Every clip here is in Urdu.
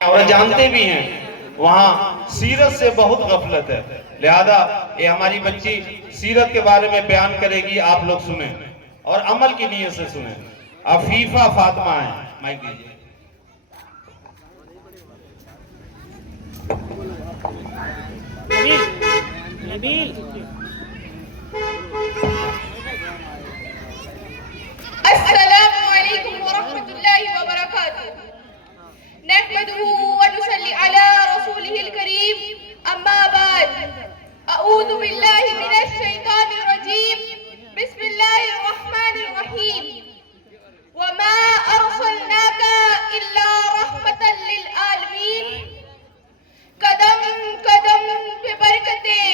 اور جانتے بھی ہیں وہاں سیرت سے بہت غفلت ہے، لہذا یہ ہماری بچی سیرت کے بارے میں بیان کرے گی، آپ لوگ سنیں اور عمل کی نیت سے سنیں۔ عفیفہ فاطمہ ہیں، مائک دیجئے۔ السلام علیکم ورحمۃ اللہ وبرکاتہ۔ نحمده ونصلي على رسوله الكريم اما بعد اعوذ باللہ من الشیطان الرجیم بسم اللہ الرحمن الرحیم وما ارسلناك الا رحمة للعالمین۔ قدم قدم پہ برکتیں،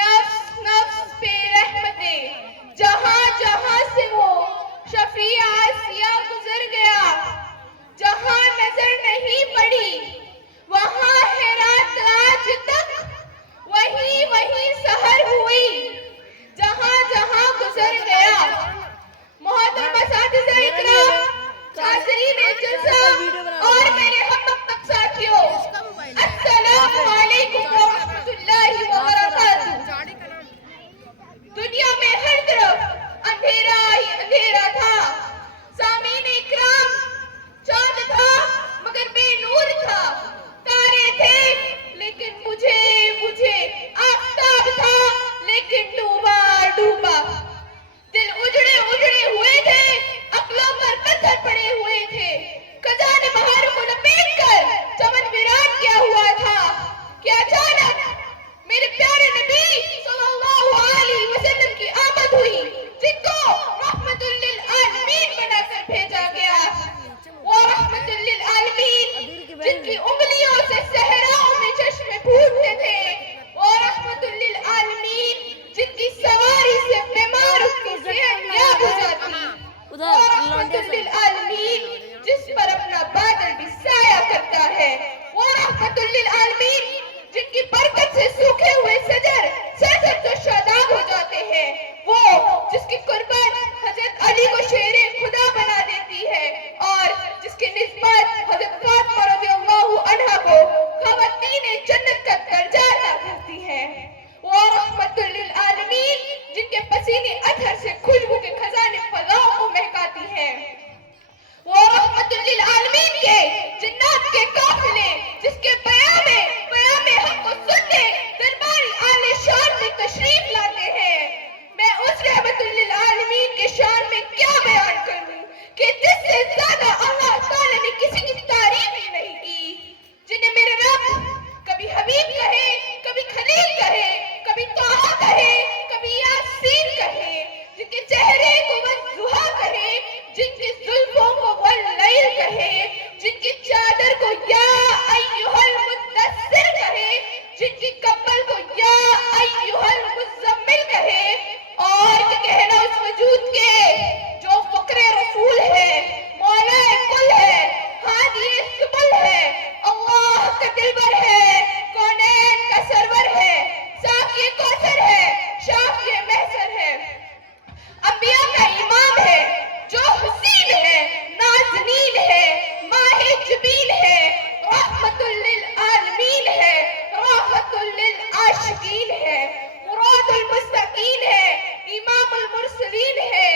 نفس نفس پہ رحمتیں، جہاں جہاں سے وہ شفیع آسیہ گزر گیا، جہاں نظر نہیں پڑی وہاں ہے رات آج تک، وہی وہی سحر ہوئی جہاں جہاں گزر گیا۔ محترم اساتذہ اکرام، حاضرین جلسہ اور میرے ہم وقت ساتھیوں، السلام علیکم ورحمۃ اللہ وبرکاتہ۔ دنیا میں ہر طرف اندھیرا ہی اندھیرا تھا، سامعین اکرام، چاند تھا مگر بے نور تھا، تارے تھے لیکن مجھے آفتاب تھا لیکن ڈوبا ڈوبا، دل اجڑے اجڑے ہوئے تھے، عقلوں پر پتھر پڑے ہوئے تھے، خزان بہار کو لپیٹ کر چمن ویران کیا ہوا تھا کہ اچانک میرے پیارے نبی صلی اللہ علیہ وسلم کی آمد ہوئی، جن کو رحمت للعالمین بنا کر بھیجا گیا۔ وہ رحمت للعالمین جن کی انگلیوں سے صحراؤں میں چشمے پھوٹتے تھے، وہ رحمت للعالمین جن کی سواری سے بیمار اس کی صحت یاب ہو جاتی، وہ رحمت للعالمین جس پر اپنا بادل بھی سایہ کرتا ہے، وہ رحمت للعالمین جن کی برکت سے سوکھے ہوئے شجر سرسبز و شاداب ہو جاتے ہیں، وہ جس کی قربت حضرت علی کو شیر خدا بنا دیتی ہے اور جس کی نسبت حضرت فاطمہ رضی اللہ عنہا کو خواتین جنت کا درجہ عطا کرتی ہے، وہ رحمت للعالمین جن کے پسینے اطہر سے خوشبو کے خزانے فضاؤں کو مہکاتی ہے، وہ رحمت للعالمین کے جنات کے قافلے جس کے پیام حق کو سننے درباری عالی شان میں تشریف لاتے ہیں۔ میں اس رحمت للعالمین کے شان میں کیا بیان کروں کہ جس سے زیادہ اللہ تعالیٰ نے کسی کی تعریف ہی نہیں کی، جنہیں میرے رب کبھی حبیب کہے، کبھی خلیل کہے، کبھی طٰہٰ کہے، کبھی یاسین کہے، جن کے چہرے کو والضحیٰ کہے، جن کی زلفوں کو واللیل کہے، جن کی چادر کو یا ایھا المدثر کہے، جن کی کمبل کو یا ایھا المزمل کہے، اور کیا کہنا اس وجود کے جو فقر رسول ہے، مولا کل ہے، ہادی سبل ہے، اللہ کا دلبر ہے، کونین کا سرور ہے، ساقی کوثر ہے، شافی محسن ہے، انبیاء کا امام ہے، جو حسین ہے، نازنین ہے، ماہ جبین ہے، رحمت للعالمین ہے، راحت للعاشقین ہے، مراد المستقین ہے، امام المرسلین ہے،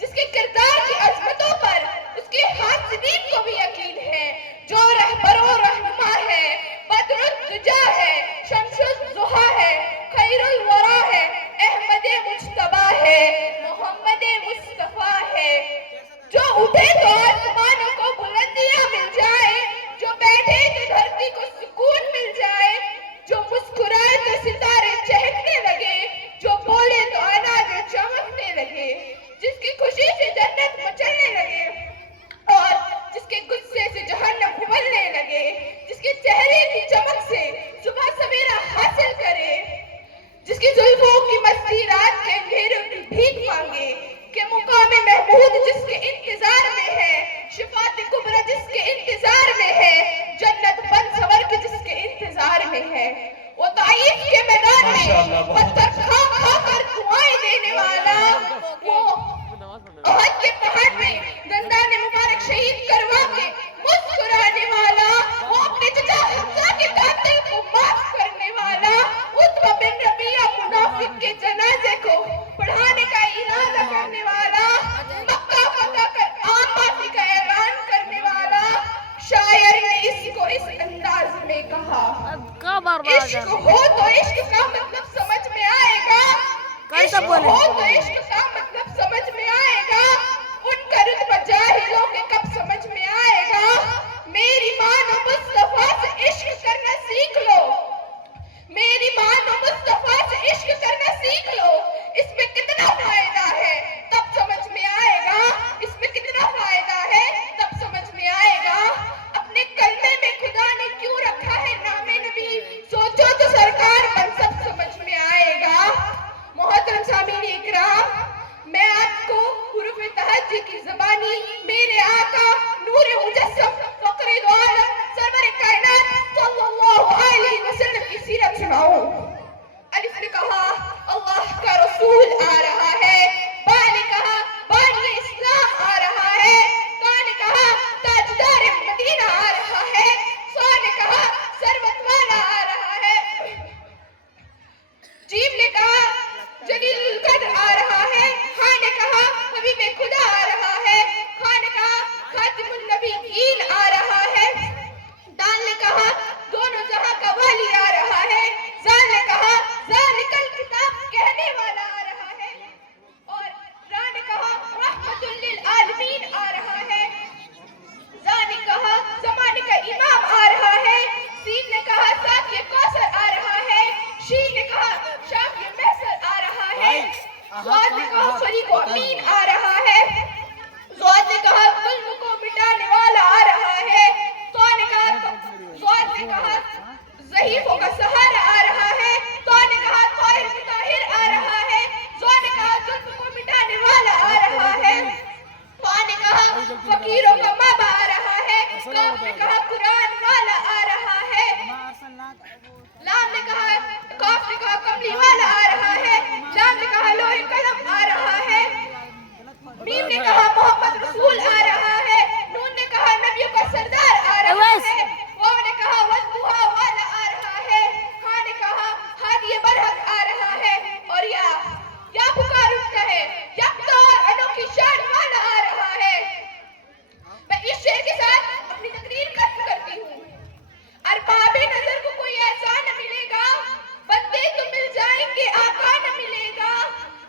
جس کے کردار کی عظمتوں پر اس کے حاسدین کو بھی یقین ہے، جو رہبر و رہنما ہے، بدر الدجا ہے، شمس الضحیٰ ہے، خیر الورا ہے، احمد مجتبیٰ ہے، محمد مصطفیٰ ہے، جو اٹھے تو آسمانوں کو بلندیاں مل جائے، جو بیٹھے تو دھرتی کو سکون مل جائے، جو مسکرائے تو ستارے چہکنے لگے، جو بولے تو اناج چمکنے لگے، جس کی خوشی سے جنت مچلنے لگے اور جس کے غصے سے جہنم ابلنے لگے، جس کے چہرے کی چمک سے صبح سویرا حاصل کرے، جس کی زلفوں کی مستی رات کے اندھیروں کی بھیک مانگے، کہ مقام محمود جس کے انتظار میں ہے، شفاعت کبریٰ جس کے انتظار میں ہے، جنت بن سور کے جس کے انتظار میں ہے، وہ طائف کے میدان میں پتھر کھا کھا کر دعائیں دینے والا، وہ احد کے پہاڑ پہ دندان مبارک شہید کروا کے مسکرانے والا، وہ اس کو اس انداز میں کہا، اب کا بار بار عشق ہو تو عشق کا مطلب سمجھ میں آئے گا، کیسا عشق بولے؟ ہو تو عشق کا مطلب سمجھ میں آئے گا، ان کا رتبہ جاہلوں کے کب سمجھ میں آئے گا، میری مانو مصطفیٰ سے عشق کرنا سیکھ لو، میری مانو مصطفیٰ سے عشق کرنا سیکھ لو، اس میں کتنا فائدہ ہے تب سمجھ میں آئے گا، اس میں کتنا فائدہ ہے تب سمجھ میں آئے گا، اپنے کلمے میں خدا نے کیوں رکھا ہے نام نبی، سوچو تو سرکار منصب سمجھ میں آئے گا۔ محترم سامعین اکرام، میں آپ کو حروف تہجی کی زبانی میرے آقا نور مجسم فخر دو عالم سرور کائنات صلی اللہ علیہ وسلم کی سیرت سناؤں۔ الف نے کہا اللہ کا رسول آ رہا ہے، با نے کہا بانی اسلام آ رہا ہے، تا نے کہا تاجدار مدینہ آ رہا ہے، سا نے کہا ثروت والا آ رہا ہے، جیم نے کہا جلیل القدر آ رہا ہے، ہاں نے کہا حبیب خدا آ رہا ہے، خاں نے کہا خاتم النبیین آ رہا ہے، دال نے کہا دونوں جہاں کا والی آ رہا ہے، زال نے کہا ذالک الکتاب کہنے والا آ رہا ہے، اور را نے کہا رحمت للعالمین آ رہا ہے، زا نے کہا زمانے کا امام آ رہا ہے، سین نے کہا ساقی کوثر آ رہا ہے، شین نے کہا شافی محسن آ رہا ہے، ضاد نے کہا فریق و امین آ رہا ہے، ضاد نے کہا ظلم کو مٹانے والا آ رہا ہے، ضاد نے کہا ضعیفوں کا سہارا آ رہا ہے، ضاد نے کہا طاہر مطہر آ رہا ہے، ضاد نے کہا ظلم کو مٹانے والا آ رہا ہے، فا نے کہا فقیروں کا بابا آ رہا ہے، کاف نے کہا قرآن والا آ رہا ہے، لام نے کہا کاف نے کہا کملی والا آ رہا ہے، لام نے کہا لوح قلم آ رہا ہے، میم نے کہا محمد رسول آ رہا ہے، نون نے کہا نبیوں کا سردار آ رہا ہے، واو نے کہا والدہا والا آ رہا ہے، ہاں نے کہا ہادی برحق آ رہا ہے، اور یا پکار اٹھتا ہے یکتا اور انوکھی شان والا آ رہا ہے۔ میں اس شعر کے ساتھ اپنی تقریر ختم کرتی ہوں۔ ارباب نظر کو کوئی ایسا نہ ملے گا، بندے تو مل جائیں گے آقا نہ ملے گا،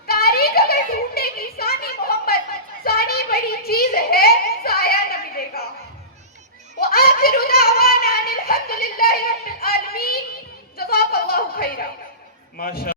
تاریخ اگر ڈھونڈے گی ثانی محمد، ثانی بڑی چیز ہے سایہ نہ ملے گا۔ وآخر دعوانا ان الحمد للہ رب العالمین، جزاک اللہ خیرا۔ ماشاء